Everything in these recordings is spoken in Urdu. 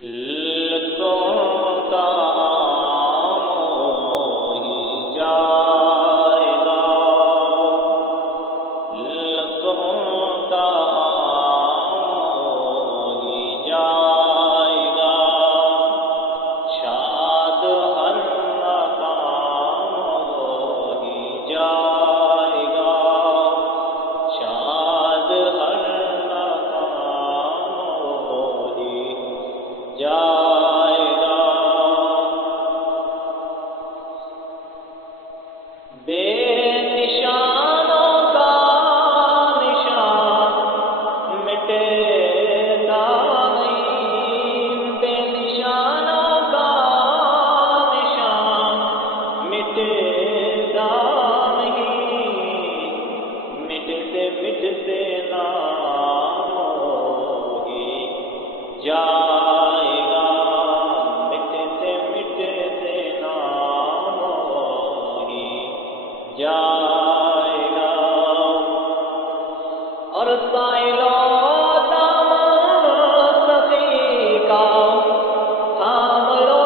لطفوں کا عام ہی جائے گا، لطفوں کا عام ہی جائے گا، شاد ہر مقام ہی جائے گا، شاد ہر مقام ہی جائے گا۔ بے نشانوں کا نشان مٹے گا نہیں، بے نشانوں کا نشان مٹے گا نہیں، مٹتے مٹتے نام ہی جائے گا، مٹتے مٹتے نام ہی جائے گا۔ اور سائلوں دامن سخی کا تھام لو،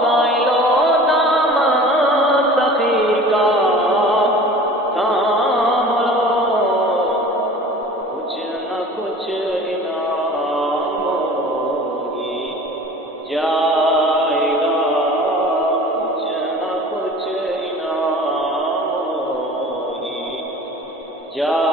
سائلوں دامن سخی کا تھام لو، کچھ نہ کچھ انعام ہی جائے گا، کچھ نہ کچھ انعام ہی جائے گا۔